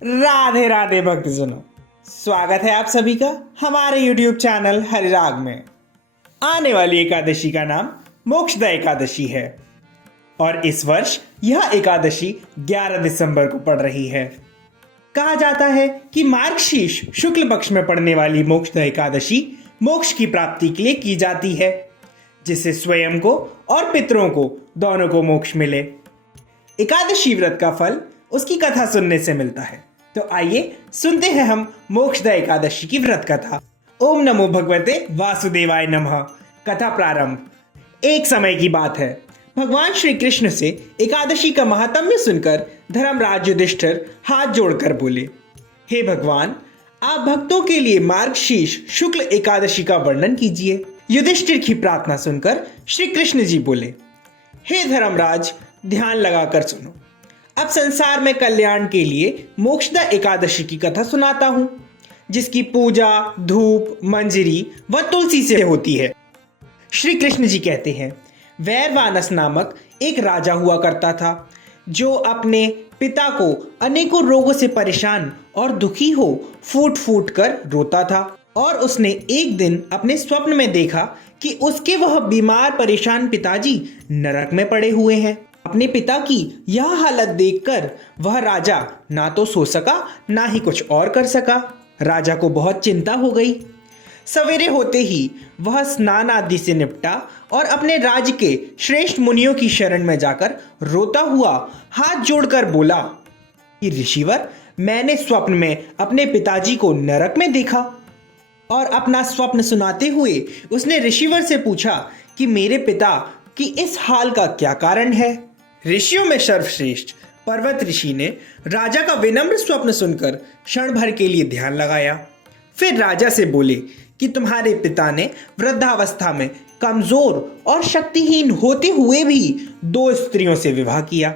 राधे राधे भक्तजनों, स्वागत है आप सभी का हमारे YouTube चैनल हरिराग में। आने वाली एकादशी का नाम मोक्षदा एकादशी है और इस वर्ष यह एकादशी 11 दिसंबर को पड़ रही है। कहा जाता है कि मार्गशीर्ष शुक्ल पक्ष में पड़ने वाली मोक्षदा एकादशी मोक्ष की प्राप्ति के लिए की जाती है, जिससे स्वयं को और पितरों को दोनों को मोक्ष मिले। एकादशी व्रत का फल उसकी कथा सुनने से मिलता है। तो आइए सुनते हैं हम मोक्षदा एकादशी की व्रत कथा। ओम नमो भगवते वासुदेवाय नमः। कथा प्रारंभ। एक समय की बात है, भगवान श्री कृष्ण से एकादशी का महात्म्य सुनकर धर्मराज युधिष्ठिर हाथ जोड़कर बोले, हे भगवान, आप भक्तों के लिए मार्गशीर्ष शुक्ल एकादशी का वर्णन कीजिए। युधिष्ठिर की प्रार्थना सुनकर श्री कृष्ण जी बोले, हे धर्मराज, ध्यान लगाकर सुनो। अब संसार में कल्याण के लिए मोक्षदा एकादशी की कथा सुनाता हूं, जिसकी पूजा धूप, मंजरी व तुलसी से होती है। श्री कृष्ण जी कहते हैं, वैरवानस नामक एक राजा हुआ करता था, जो अपने पिता को अनेकों रोगों से परेशान और दुखी हो फूट फूट कर रोता था। और उसने एक दिन अपने स्वप्न में देखा कि उसके वह बीमार परेशान पिताजी नरक में पड़े हुए हैं। अपने पिता की यह हालत देखकर वह राजा ना तो सो सका ना ही कुछ और कर सका। राजा को बहुत चिंता हो गई। सवेरे होते ही वह स्नान आदि से निपटा और अपने राज्य के श्रेष्ठ मुनियों की शरण में जाकर रोता हुआ हाथ जोड़कर बोला कि ऋषिवर, मैंने स्वप्न में अपने पिताजी को नरक में देखा। और अपना स्वप्न सुनाते हुए उसने ऋषिवर से पूछा कि मेरे पिता की इस हाल का क्या कारण है। ऋषियों में सर्वश्रेष्ठ पर्वत ऋषि ने राजा का विनम्र स्वप्न सुनकर क्षण भर के लिए ध्यान लगाया। फिर राजा से बोले कि तुम्हारे पिता ने वृद्धावस्था में कमजोर और शक्तिहीन होते हुए भी 2 स्त्रियों से विवाह किया,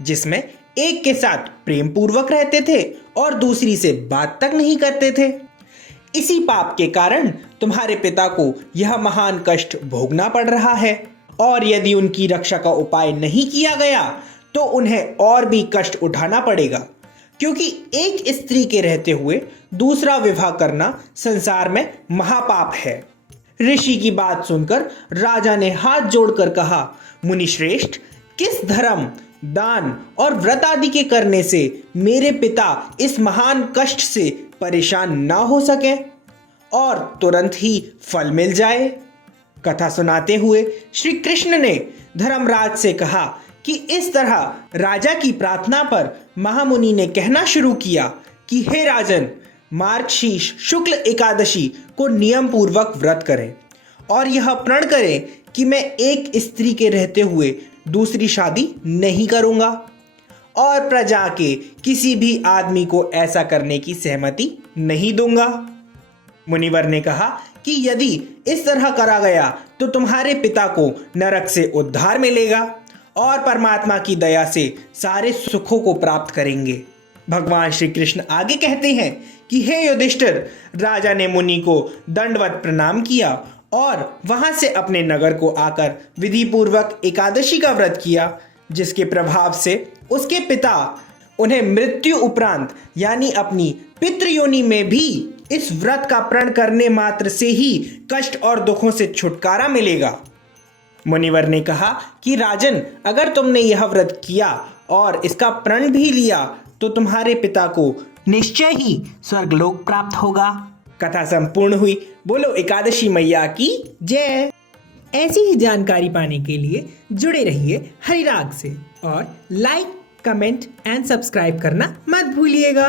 जिसमें एक के साथ प्रेम पूर्वक रहते थे और दूसरी से बात तक नहीं करते थे। इसी पाप के कारण तुम्हारे पिता को यह महान कष्ट भोगना पड़ रहा है, और यदि उनकी रक्षा का उपाय नहीं किया गया तो उन्हें और भी कष्ट उठाना पड़ेगा, क्योंकि एक स्त्री के रहते हुए दूसरा विवाह करना संसार में महापाप है। ऋषि की बात सुनकर राजा ने हाथ जोड़कर कहा, मुनिश्रेष्ठ, किस धर्म, दान और व्रत आदि के करने से मेरे पिता इस महान कष्ट से परेशान ना हो सके और तुरंत ही फल मिल जाए। कथा सुनाते हुए श्री कृष्ण ने धर्मराज से कहा कि इस तरह राजा की प्रार्थना पर महामुनि ने कहना शुरू किया कि हे राजन, मार्गशीर्ष शुक्ल एकादशी को नियम पूर्वक व्रत करें और यह प्रण करें कि मैं एक स्त्री के रहते हुए दूसरी शादी नहीं करूंगा और प्रजा के किसी भी आदमी को ऐसा करने की सहमति नहीं दूंगा। मुनिवर ने कहा कि यदि इस तरह करा गया तो तुम्हारे पिता को नरक से उद्धार मिलेगा और परमात्मा की दया से सारे सुखों को प्राप्त करेंगे। भगवान श्री कृष्ण आगे कहते हैं कि हे युधिष्ठिर, राजा ने मुनि को दंडवत प्रणाम किया और वहां से अपने नगर को आकर विधि पूर्वक एकादशी का व्रत किया, जिसके प्रभाव से उसके पिता उन्हें मृत्यु उपरांत यानी अपनी पितृयोनि में भी इस व्रत का प्रण करने मात्र से ही कष्ट और दुखों से छुटकारा मिलेगा। मुनिवर ने कहा कि राजन, अगर तुमने यह व्रत किया और इसका प्रण भी लिया तो तुम्हारे पिता को निश्चय ही स्वर्गलोक प्राप्त होगा। कथा संपूर्ण हुई। बोलो एकादशी मैया की जय। ऐसी ही जानकारी पाने के लिए जुड़े रहिए हरिराग से और लाइक, कमेंट एंड सब्सक्राइब करना मत भूलिएगा।